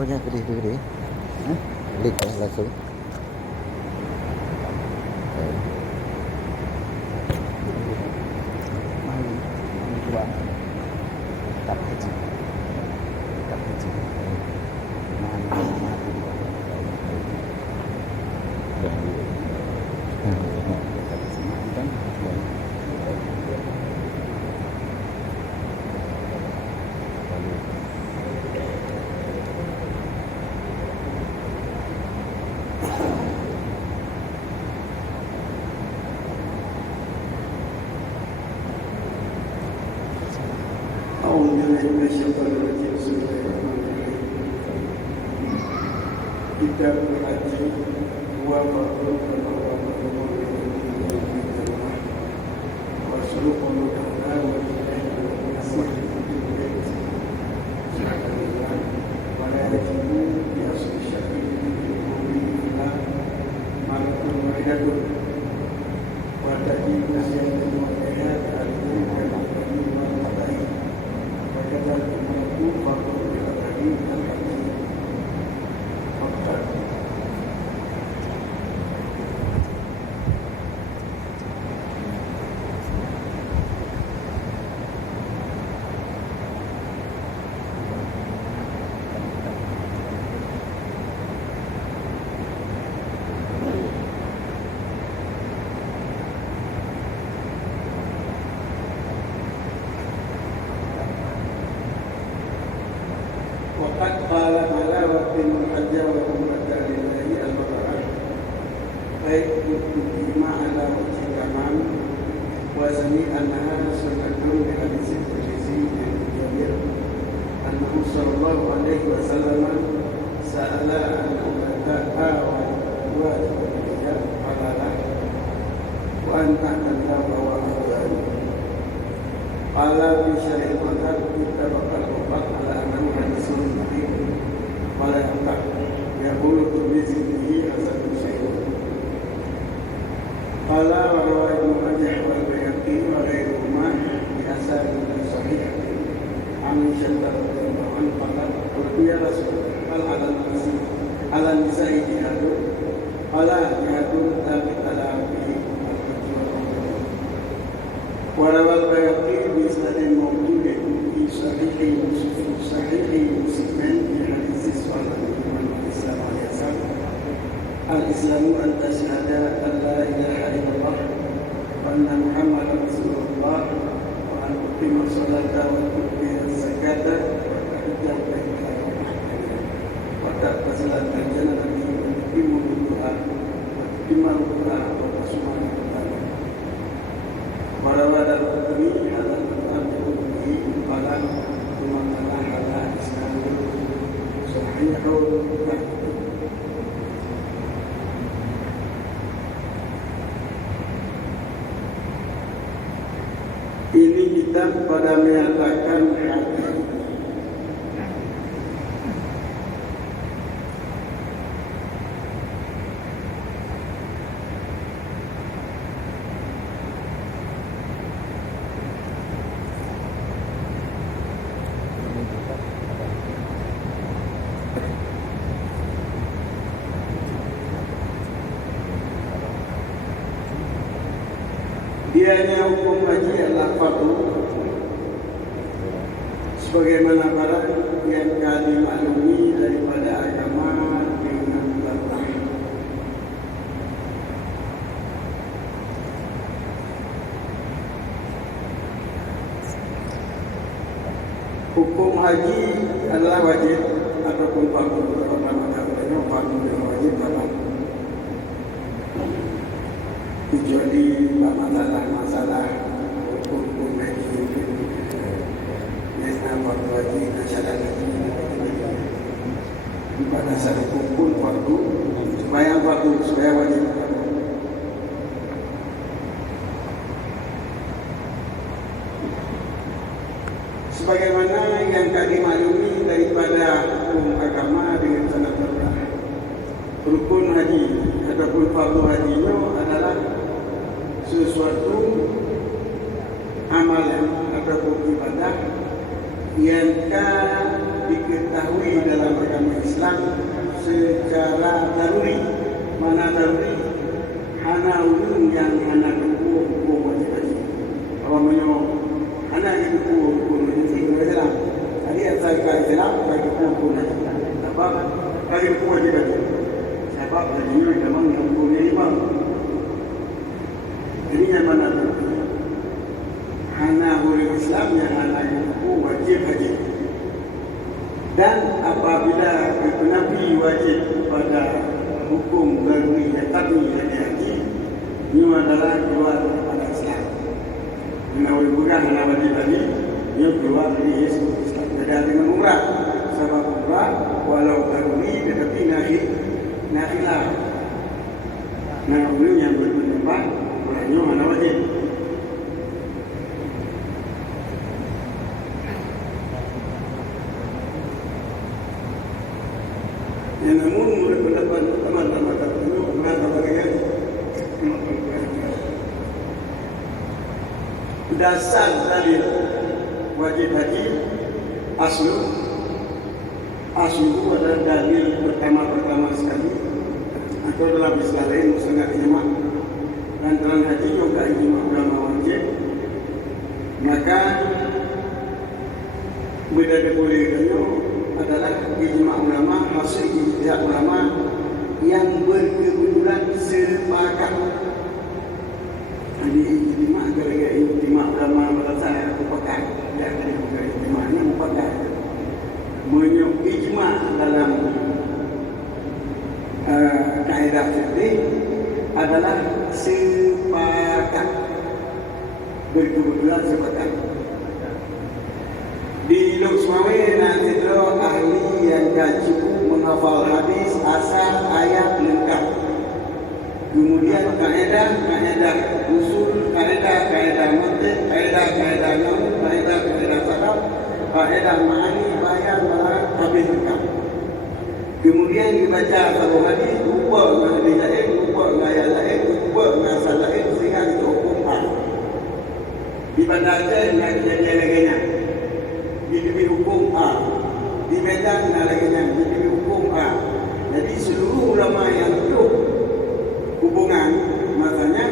Motornya gede-gede. Klik ya langsung. Kita berhaji wa fardhu wa suluhu ta'ala wa nasih wala yajibu bi asli syar'i illa malakul ma'idatun wa tadi nasihatun wa ayat al-mu'min wa ta'ala wa kadal malaku fardhu al-hakim al-hakim وقد قال على وقت الحج والعمرة لله المبارك baik bukti على وجه التمام وزني أنها سنة بحديث الترمذي عن جابر أنه صلى الله عليه وسلم سأل عن أمتها وواجب عليها قال لا وأن تعتمد وأحوال قال في شرع المذهب اتفق الأمة على أنه حديث صحيح ولا يقع يقول الترمذي به حسن صحيح قال وروى ابن ماجه والبيهقي وغيرهما بأسانيد صحيحة عن عائشة رضي الله عنها قالت قلت يا رسول الله هل على النساء جهاد؟ قال جهاد ثابت على به الحج والعمرة وروى البيهقي بإسناد موجود في صحيح مسلم في حديث الصحابة الإسلام عليه السلام الإسلام أن تشهد أن لا إله إلا الله وأن محمدا رسول الله وأن تقيم الصلاة وتؤتي الزكاة وتحج البيت وتغتسل الجنة وتقيم الوضوء وتصوم رمضان وروى القرطبي هذا القرآن به قال ثم تلا على إسلام صحيح ini kita pada menyatakan hati. Dianya hukum haji adalah fardu sebagaimana barang yang kami maklumi daripada agama dengan latah. Hukum haji adalah wajib ataupun fardu. Kalau fardu dan wajib dapat kecuali masalah hukum haji yang fardu haji syarat pada saat hukum fardu supaya wajib. Sebagaimana yang kami maklumi daripada hukum agama dengan sanad terang, rukun haji ataupun fardu hajinya adalah sesuatu amalan ataupun ibadah yang diketahui dalam agama Islam secara daruri. Mana daruri? Hana ulun yang hana hukum wajib-wajib. Apa menyo hana hukum wajib Islam. Jadi asal ka Islam bagi hukum wajib. Sebab bagi hukum wajib-wajib. Sebab baginya memang yang hukumnya imam. Jadi yang mana daruri? Hana ulun Islam yang hana hukum wajib-wajib. Dan apabila Nabi wajib pada hukum daruri yang tadi yang dihaji, ini adalah keluar daripada Islam. Menawar bukan hanya wajib tadi, ia keluar dari Islam. Jadi dengan umrah, sebab umrah walau daruri tetapi nafilah. Nah, ulun yang berpendapat orangnya hanya wajib. Yang namun menurut pendapat teman-teman tertentu mengatakan dasar dalil wajib haji aslu adalah dalil pertama sekali atau dalam istilah lain sangat ijma' dan dalam haji juga ijma' ulama wajib. Maka beda bolehnya adalah ijma' ulama, hasil ijtihad ulama yang berkebetulan sepakat. Ini ijma' gara-gara ijma' ulama merasa mufakat. Ya, ijma'nya mufakat. Menyuk ijma' dalam kaedah fikih adalah sepakat. Berkebetulan sepakat. Di Luxmawi nanti ahli yang cukup menghafal hadis asal ayat lengkap. Kemudian kaedah usul, kaedah mantiq, kaedah nahu, kaedah saraf, kaedah ma'ani, bayan, barat, habis lengkap. Kemudian dibaca satu hadis, lupa dengan hadis lain, lupa dengan ayat lain, lupa dengan asal lain, sehingga itu hukum hal. Dibaca dengan kejadian-kejadiannya. Diberi hukum A, di Medan dan lainnya diberi hukum A. Jadi seluruh ulama yang hidup hubungan maknanya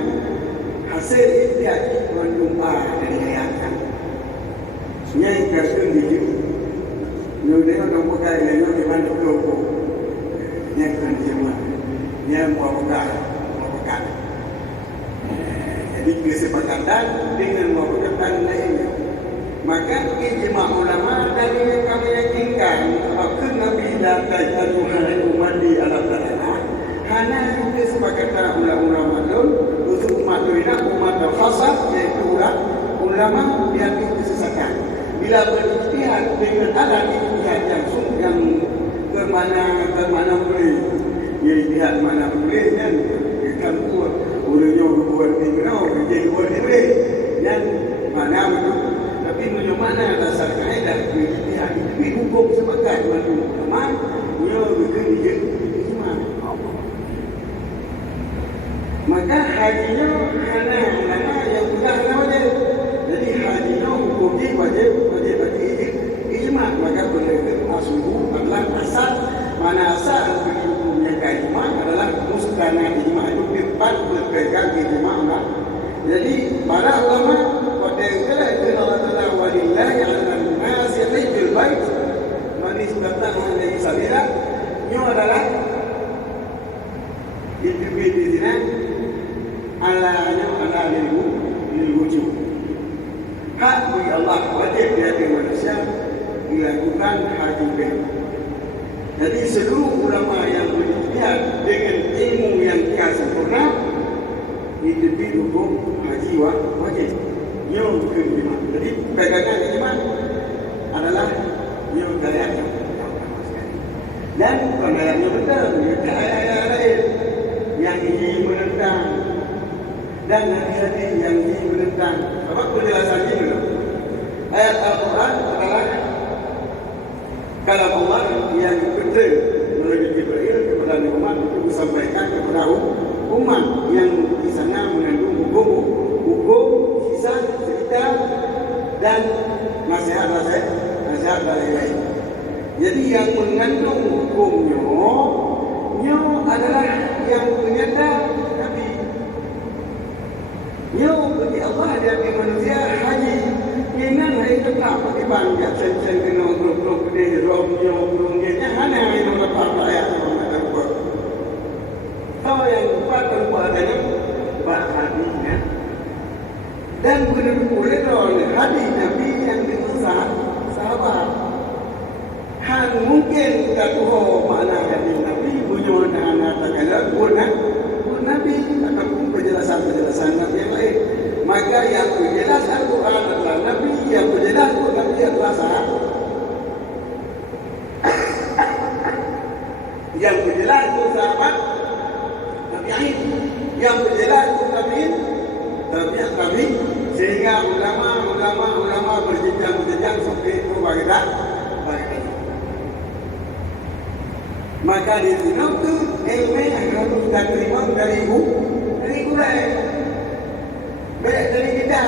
hasil ijtihad mengandung A dari ayatkan. Yang kerana dia dia orang pakai lainnya di mana hukum. Yang kerana dia membawakan. Jadi kesepakatan dengan membawakan lainnya. Maka ijma' ulama dari yang kami yakinkan bahwa Nabi datang Tuhan umat di alam tanah hanya kesepakatan ulama untuk umat khasah yaitu ulama yang disesatkan. Bila berijtihad dengan alat ijtihad yang kemana boleh, ijtihad mana boleh dan kan buat ulunyo buat tinggal jadi buat boleh dan mana betul. Tapi bagaimana dasar kaedah ijtihad ini hukum sepakat dengan ulama ia bekerja ijma'. Maka hajinya hanya ulama yang sudah wajib. Jadi hajinya hukumnya wajib ijma'. Maka asal adalah asal. Mana asal hukumnya ijma' adalah mustanad ijma' itu tempat berpegang ijma'. Jadi para ulama pada itu Allah Taala walillahi 'alan nasi hajjul bait man istata'a ilaihi sabila. Ini adalah ditebih di sini ala lil wujub. Hak bagi Allah wajib bagi manusia dilakukan haji bait. Jadi seluruh ulama yang berijtihad dengan ilmu yang sempurna ditebih hukum haji wajib. Yang kelima. Jadi pegangan ijma' adalah yang gayanya. Dan penayangnya betul. Ayat-ayat lain yang ini menentang dan hadis yang ini menentang. Apa penjelasan ini? Ayat Al-Quran adalah kalam Allah yang betul melalui Jibril kepada umat untuk disampaikan kepada umat yang di sana mengandung hukum kisah, cerita dan nasihat dari lain. Jadi yang mengandung hukumnya adalah yang menyandar Nabi. Bagi Allah dan bagi manusia haji. Kena hari tetap bagi bangga sen-sen kena grup-grup gede romnya burungnya hana yang lepas ayat yang buat. Kalau yang buat adanya buat hadinya dan benar-benar oleh hadis Nabi yang diusaha sahabat. Han mungkin katuh makna hadis Nabi bunyi anak tagala guna Nabi ataupun penjelasan Nabi yang lain. Maka yang berjelas Al-Quran adalah Nabi, yang berjelas Nabi adalah sahabat. Yang berjelas sahabat tabi'in, yang berjelas tabi'in sehingga ulama berjenjang sampai itu bagaimana. Maka di sini tu ilmu yang harus kita terima dari gulai. Baik dari kita.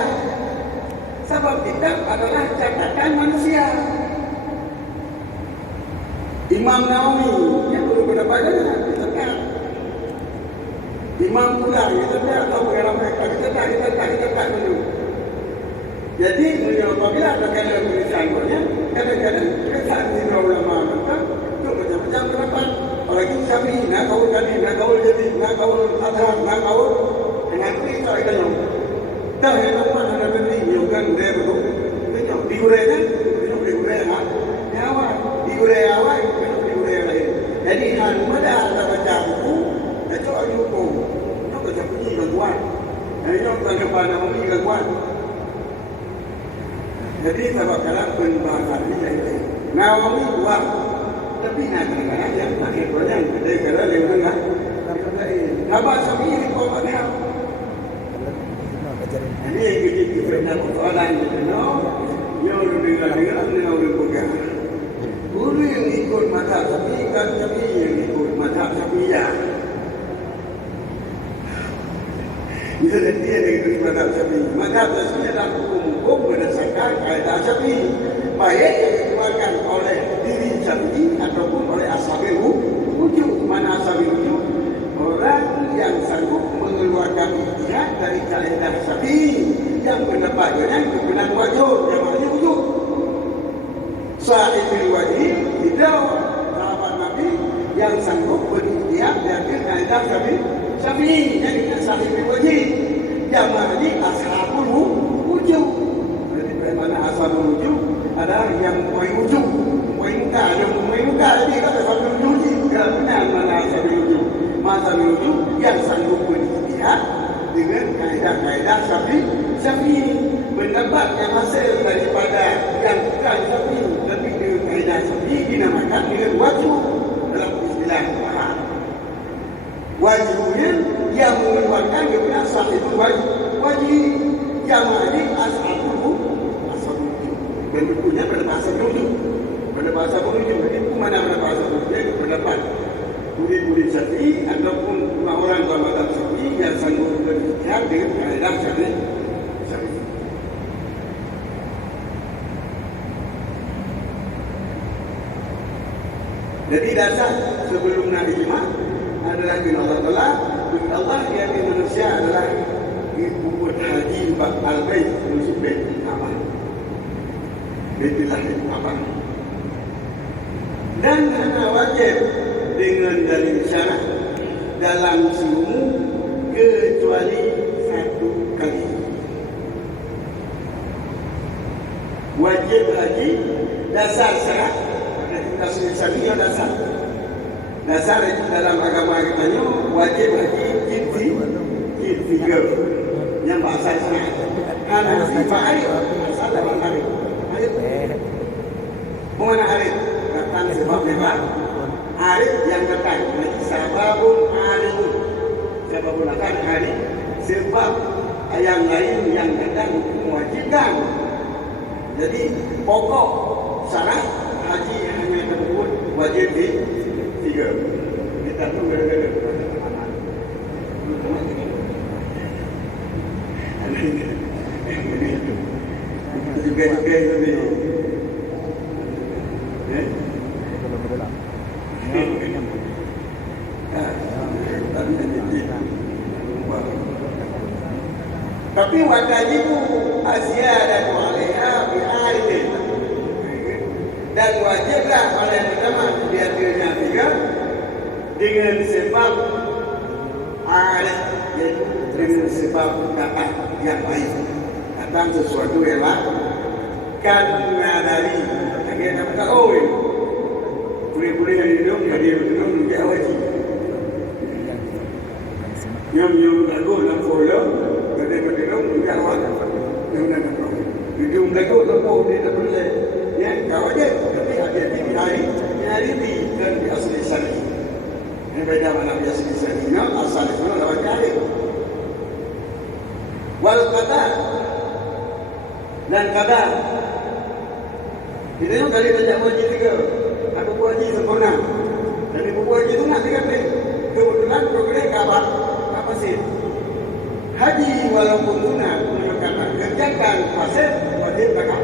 Sebab kita adalah catatan manusia. Imam Nawawi yang perlu kita baca kita tak. Imam pula kita tak tahu bagaimana mereka kita tak dulu. Jadi apabila ada kalian tulisannya, kadang-kadang kesan di ulama maka itu macam-macam pendapat. Apalagi Syafi'i nak kaul jadi, nak kaul adham, nak kaul dengan kita itu. Dah yang mana ada benda ni kan dia betul. Tengok diuraikan, diuraikan. Awak diuraikan awak, diuraikan lain. Jadi hal mana ada baca buku, baca buku. Itu baca bunyi gangguan. Ini kan kepada bunyi gangguan. Jadi sebab kalau pembahasan ini lain. Nawawi buat, tapi nak kena yang pakai banyak. Jadi kalau lewat lah. Apa Syafi'i kau ada? Ini kita pernah persoalan itu, yang dengar orang pegang. Guru yang ikut mazhab Syafi'i kan Syafi'i yang ikut mazhab Syafi'iyah. Dia yang ikut mazhab Syafi'i. Mazhab Syafi'i adalah hukum berdasarkan kaidah Syafi'i. Baik yang dikeluarkan oleh diri Syafi'i ataupun oleh ashabil wujud. Mana ashabil wujud? Orang yang sanggup mengeluarkan ijtihad dari kaidah Syafi'i yang pendapatnya kebenaran wajib yang maknanya wujud. Sahibul wajib tidak sahabat Nabi yang sanggup berijtihad dari kaidah Syafi'i yang kita sahibul wajib yang maknanya ashabul wujud. Jadi bagaimana ashabul wujud adalah yang mempunyai wujud, mempunyai muka, jadi kata ashabul wujud tidak benar mana ashabul wujud. Masa menuju yang sanggup berijtihad dengan kaedah-kaedah Syafi'i. Pendapat yang hasil daripada yang bukan Syafi'i tapi dengan kaedah Syafi'i dinamakan dengan wajib dalam istilah Quran. Wajibnya yang mengeluarkan kepada sahibul wajib yang maknanya ashabul wujud. Bentuknya pada bahasa wujud. Pada bahasa wujud itu mana pada bahasa wujud itu pendapat murid-murid Syafi'i ataupun orang mazhab Syafi'i yang sanggup berijtihad dengan kaedah Syafi'i. Jadi dasar sebelum nak ijma' adalah dengan Allah Taala. Allah yang di manusia adalah ikut haji al-bait musuh bait Ka'bah. Baitullah Ka'bah. Dan hanya wajib dengan dalil syarak dalam semua kecuali satu kali. Wajib haji dasar syarak ada kita dasar itu dalam agama kita wajib haji tiga yang bahasa syarak. Ana sifai masalah arif. Mana arif? Datang sebab lebar. Arif yang datang sababun arifun. Sababun akan arif sebab yang lain yang datang mewajibkan. Jadi pokok syarat haji hanya tersebut wajib di tiga. Kita tu gara-gara juga lebih Tapi watajibu asyadatu alaiha bi'aidin. Dan wajiblah pada yang pertama diambilnya tiga dengan sebab aid, yaitu dengan sebab kata yang baik, datang sesuatu yang baik. Kan dari akhirnya kata oh boleh yang hidup jadi hidup dia wajib. Yang lagu dalam follow kadang-kadang dia wajib. Yang nak hidup lagu lagu dia tak boleh. Ya, kau aja. Tapi ada di hari di dan di asli sani. Yang beda mana di asli sani. Yang asal itu lewat hari. Wal qadar dan qadar. Kita yang kali baca wajib tiga. Aku wajib sempurna. Dan ibu wajib itu nak tiga kali. Kebetulan program kabar apa sih? Haji walaupun sunat menunjukkan kerjakan fasih wajib bakal.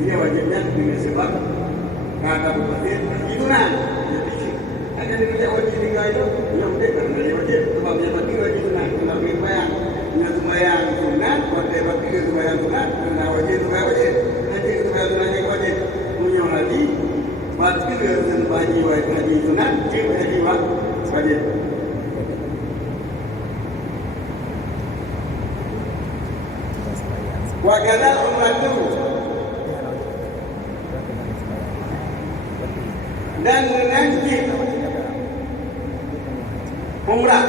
Dia wajibnya dengan sebab kata berpatih itu nah. Jadi ada yang tidak wajib tinggal itu, dia boleh kerana dia wajib. Sebab dia pati wajib sunat. Kalau dia bayang, dia sembahyang sunat, dia pati dia sembahyang sunat, kena wajib sembahyang wajib. Nanti sembahyang sunat dia wajib. Punya haji, pati dia sembahyang wajib haji sunat, dia haji wajib. Wajiblah umrah itu. Dan menanti umrah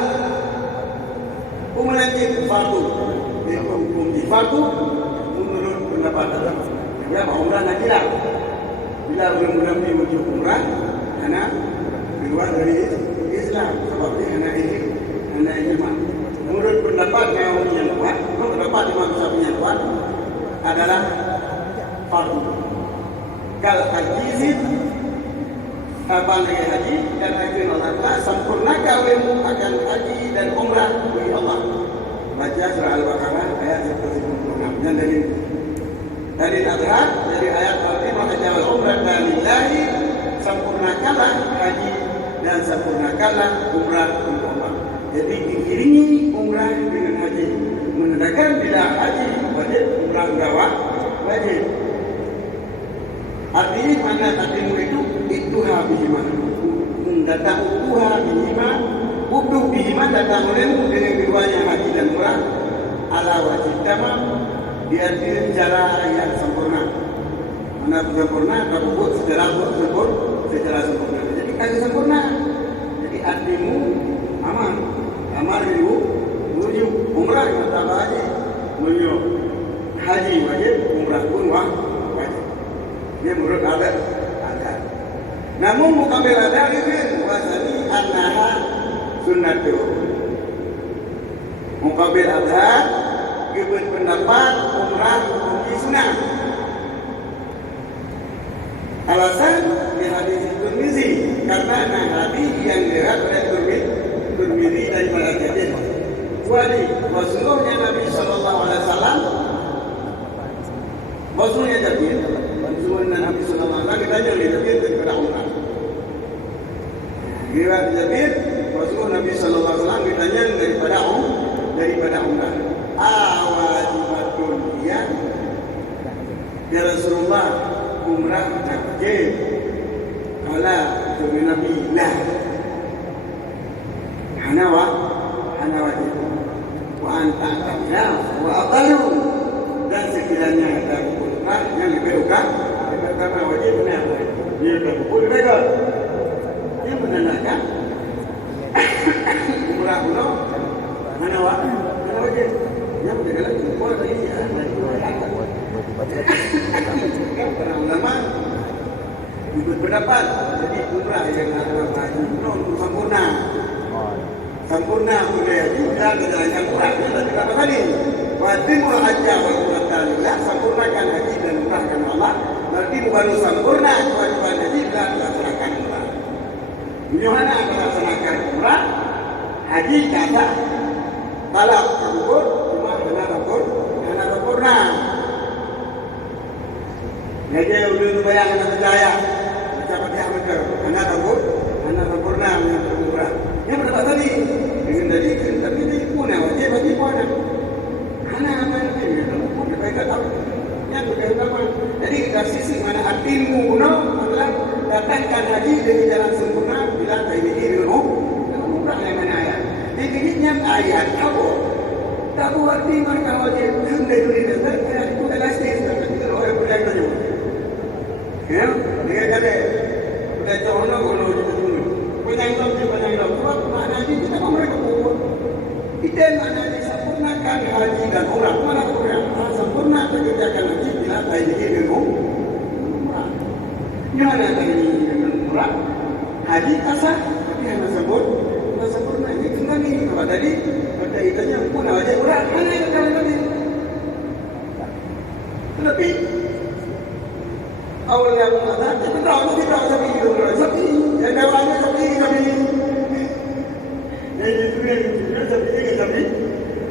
itu fardu. Dia hukum di fardu menurut pendapat dalam. Ya, umrah nanti lah. Bila belum wujud umrah, karena keluar dari Islam sebab dia anak Islam. Menurut pendapat yang kuat, pendapat Imam Syafi'i yang kuat adalah fardu. Kal haji kapan lagi haji dan haji Allah sempurna kawinmu akan haji dan umrah bagi Allah. Baca surah Al-Baqarah ayat 196. Dan dari Al-Adhan dari ayat al-Qiyamah wal umrah lillahi, sempurnakanlah haji dan sempurnakanlah umrah untuk Allah. Jadi diiringi umrah dengan haji. Menandakan bila haji wajib, umrah enggak wajib. Artinya mana tadimu itu habisima. Datang utuha bihima, utuh bihima datang olehmu dengan keduanya haji dan umrah ala wajib tamam, diartikan cara yang sempurna. Mana sempurna? Kabut secara sempurna. Jadi kagak sempurna. Jadi artimu aman, amar itu menuju umrah kata haji, menuju haji wajib, umrah pun wajib. Dia menurut adat. Namun mukabil adat itu wasani annaha sunnatu. Mukabil adat kita pendapat umrah hukum sunnah. Alasan di hadis Tirmizi karena hadis yang diriwayatkan oleh Tirmizi dari Al-Jadid. Wali Rasulullah Nabi sallallahu alaihi wasallam Rasulnya Jabir, Rasulnya Nabi sallallahu alaihi wasallam ditanya oleh Jabir kepada Umar. Riwayat Jabir, Rasulullah Nabi sallallahu alaihi wasallam ditanya daripada Umar. Awajibatun ya Rasulullah, umrah wajib. Qala Nabi la. Hana wajib. Wa anta ta'ala wa aqallu. Dan sekiranya ada umrah yang lebih utama, pertama wajib benar. Dia berkumpul mereka. Dia menandakan umrah pulau mana wajib. Yang berjalan kumpul tadi ya. Para ulama ikut pendapat. Jadi umrah yang ada haji itu sempurna budaya kita dengan yang kurang kita tidak tadi. Wajibul hajjah wal umrah lillah, sempurnakan haji dan umrah karena Allah. Berarti baru sempurna kewajiban haji dan melaksanakan umrah. Bagaimana melaksanakan umrah? Haji kata talak kabur, cuma karena sempurna. Jadi udah bayang anak percaya, macam dia mereka, anak sempurna menyambut umrah. Yang berdapat tadi dengan dalil, tapi ini pun wajib bagi mana? Abu Bakar markah wajib hendak duri dan aku dah lasik kalau orang boleh tanya. Ya, dia kata udah jauh kalau kita dulu. Penyangkap sebab makna ini kita mereka buat. Kita makna ini sempurnakan haji dan umrah. Mana orang sempurna kerjakan haji bila baik dengan umrah. Gimana tadi dengan umrah? Haji kasar tapi hanya sebut sempurna ini kembali kepada tadi pada itanya pun wajib umrah mana yang tadi. Tetapi awal yang mengatakan kita tahu sapi itu sapi yang dawanya sapi yang itu sapi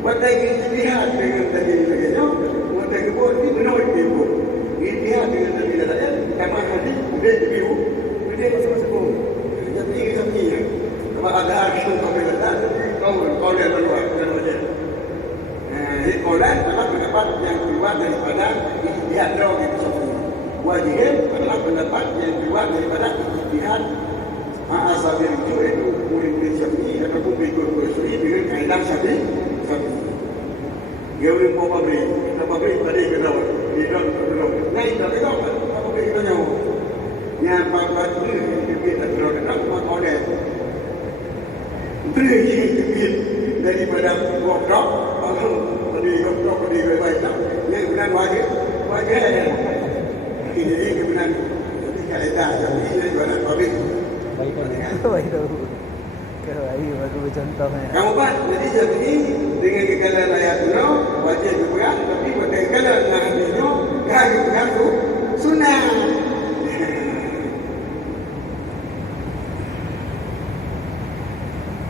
buat lagi lihat dengan tadi sebagainya buat lagi buat ini menolak itu lihat dengan tadi katanya kamar hati udah biru udah masuk sapi ya kalau ada action kami datang kau dia keluar saja ini kolan adalah pendapat yang keluar daripada ijtihad dari sapi wajib adalah pendapat yang keluar daripada ijtihad asal itu murid-murid Syafi'i ataupun pengikut Syafi'i dengan kaedah Syafi'i. Dia boleh bawa pabrik, kita pabrik tadi kita tahu, kita tahu. Nah itu kita tahu, apa kita nyawa. Yang pabrik ini kita tahu kita tahu oleh beri daripada workshop, kalau dari workshop dari baiklah, yang benar wajib. Ini kebenaran kaedah Syafi'i daripada pabrik. Baru contohnya. Kamu kan, jadi Syafi'i dengan kekalahan ayat itu wajib dipegang, tapi pada kekalahan hadisnya kan dipegang tu sunnah.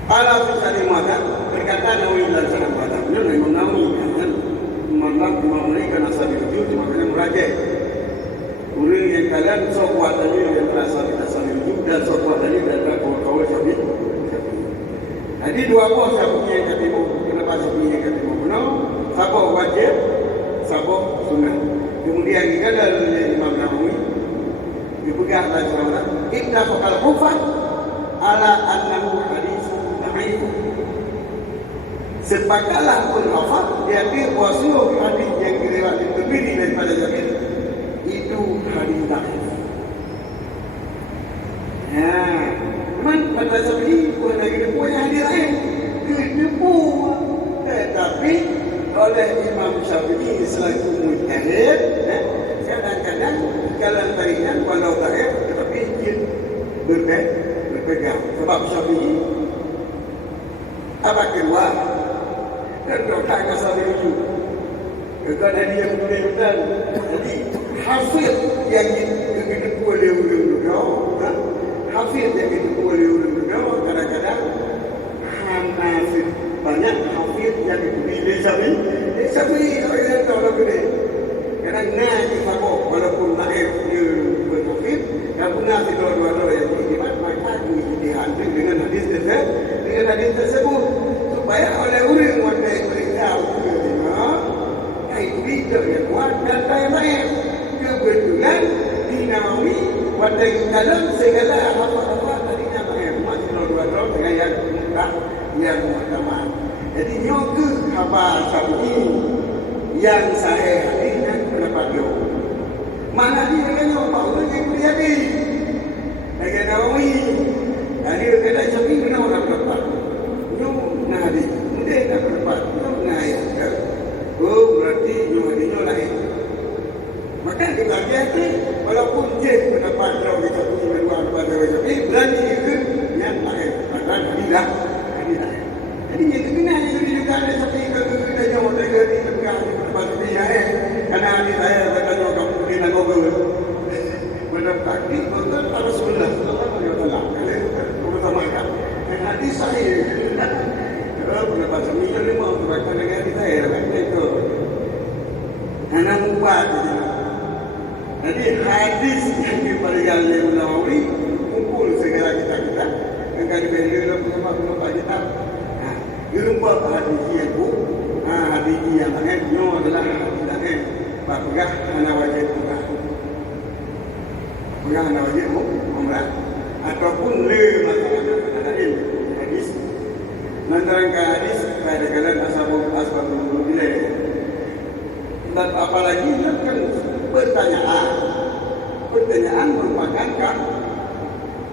Kalau Syafi'i mengatakan berkata Nawawi dan Syafi'i mengatakan, Imam Nawawi kan memulaikan asal itu maknanya meraja. Orang yang kalian sokuat tadi yang terasa kita sambil itu dan sokuat tadi dan kawan-kawan Syafi'i. Jadi dua buah Syafi'i yang kata ibu. Kenapa Syafi'i yang kata ibu? Benar, sabah wajib, sabah sunnah. Kemudian kita dari Imam Nawawi dipegang oleh sahabat. Ittafaqal hufat ala annahu hadis dhaif. Sepakatlah pun hafat dia bahawa seluruh hadis yang diriwayatkan terdiri daripada Syafi'i itu hadis dhaif. Ya. Memang pada Syafi'i pun lagi punya hadis lain kedepu tetapi oleh Imam Syafi'i selaku mujtahid kadang-kadang kalau tarikan walau dhaif tetapi dia berpegang sebab Syafi'i apa keluar dan berkata Syafi'i itu kerana dia boleh betul jadi hafiz yang kedepu oleh orang-orang hafiz yang itu boleh urut juga kadang-kadang hafiz banyak hafiz yang diberi Syafi'i orang yang tahu lagu ni kadang ngaji sabuk walaupun naib dia berhafiz dan pernah dua-dua yang diibat maka dihadir dengan hadis tersebut supaya oleh orang wanita beritahu itu yang kuat dan lain-lain kebetulan di Nawawi pada dalam segala hal-hal tadinya masih dua dengan yang mudah yang muhtamal. Jadi nyoke khabar Syafi'i yang sahih hadisnya pendapat dia. Mana dia kena bahawa dia boleh habis. Lagi Nawawi. Hari kata Syafi'i benar orang pendapat. Nyo nah hadis. Mudah nak pendapat. Nyo nah ayat. Oh berarti nyo hadisnya lain. Maka kita lihat walaupun dia pendapat kalau kita punya menguat pada Syafi'i berani ke yang lain. Maka hadilah. Jadi yang kena yang juga ada Syafi'i kita jauh dari pendapat Syafi'i karena hadis saya kata kamu kena Google. Pendapat ini betul harus benar. Allah utamakan. Dan hadis sahih. Kalau pendapat Syafi'i ini mau berkaitan dengan hadis saya itu. Anak mubat. Jadi hadis yang dipelajari oleh Nawawi kumpul segala kita akan diberi dalam beberapa kitab. Dirubah hadis yang hadis yang lainnya adalah hadis lain. Pegang anak wajib umrah. Pegang anak wajib umrah ataupun lima hadis. Menerangkan hadis pada kalangan ashabul Dan apalagi kan pertanyaan merupakan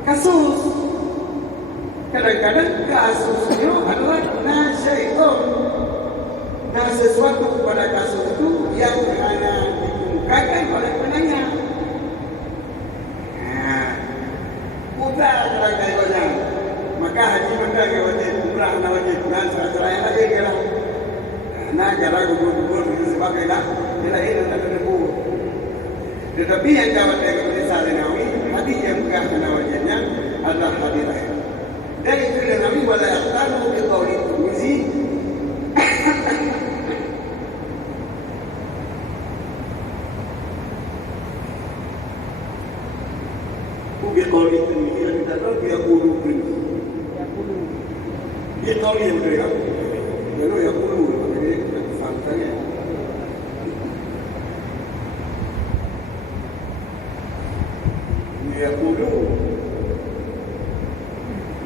kasus. Kadang-kadang kasusnya adalah nasyaiton. Nah, sesuatu pada kasus itu yang hanya dikemukakan oleh penanya. Mudah kadang-kadang. Maka haji benda ke wajib umrah na wajib dan cara-cara yang lagi kira. Nah, cara gugur-gugur itu sebabnya tidak ini ada debu. Tetapi yang dapat dari Kisah Nawawi, hadis yang bukan kena wajibnya adalah hadis lain. Dan itu yang Nabi wala yaqtanu bi qawli Tirmizi. Bi qawli Tirmizi yang kita tahu dia qulu Tirmizi. Dia qawli yang dia. Dia qulu maknanya kita fahamnya. Dia qulu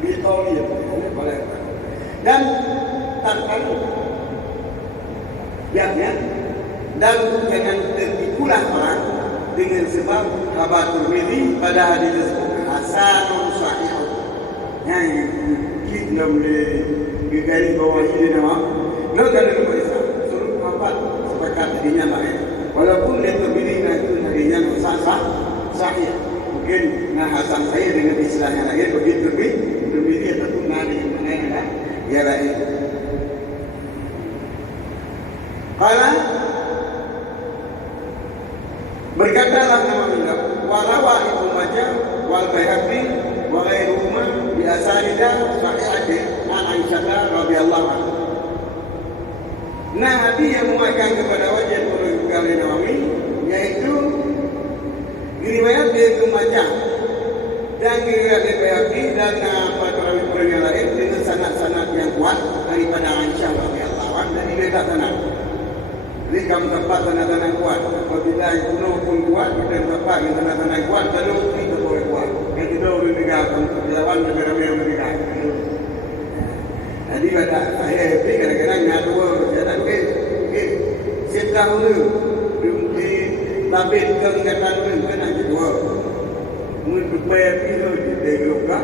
Bitawiyah boleh. Dan tanpa ya dan jangan tertipulah orang dengan sebab kabar Tirmizi pada hadis tersebut hasanun sahih. Yang kita boleh garis bawah ini nama. Lo kan ada bahasa suruh empat sepakat dirinya baik. Walaupun dia Tirmizi itu hadinya sahih. Mungkin hasan saya dengan istilahnya lain begitu Tirmizi tentu nadi mana ya lain. Kalau berkatalah Nabi walawa Ibnu Majah wal Baihaqi wa ghairuhuma bi asanida sahihah an Aisyah radhiyallahu anha. Nah, hadis yang menguatkan kepada wajib oleh Nawawi yaitu diriwayat dari Ibnu Majah dan diriwayat dari Baihaqi dan perawi-perawi yang lain dengan sanad-sanad yang kuat daripada Aisyah radhiyallahu anha dan diriwayat sanad. Jadi kamu tempat sanad-sanad kuat. Apabila kuno pun kuat, kita tempat dengan sanad-sanad kuat, lalu kita boleh kuat. Yang kita boleh negara untuk lawan negara-negara negara. Jadi pada saya happy kadang-kadang ngadu jalan ke setah dulu di tabit ke ingatan dulu kan aja dua. Mungkin supaya itu di degrokah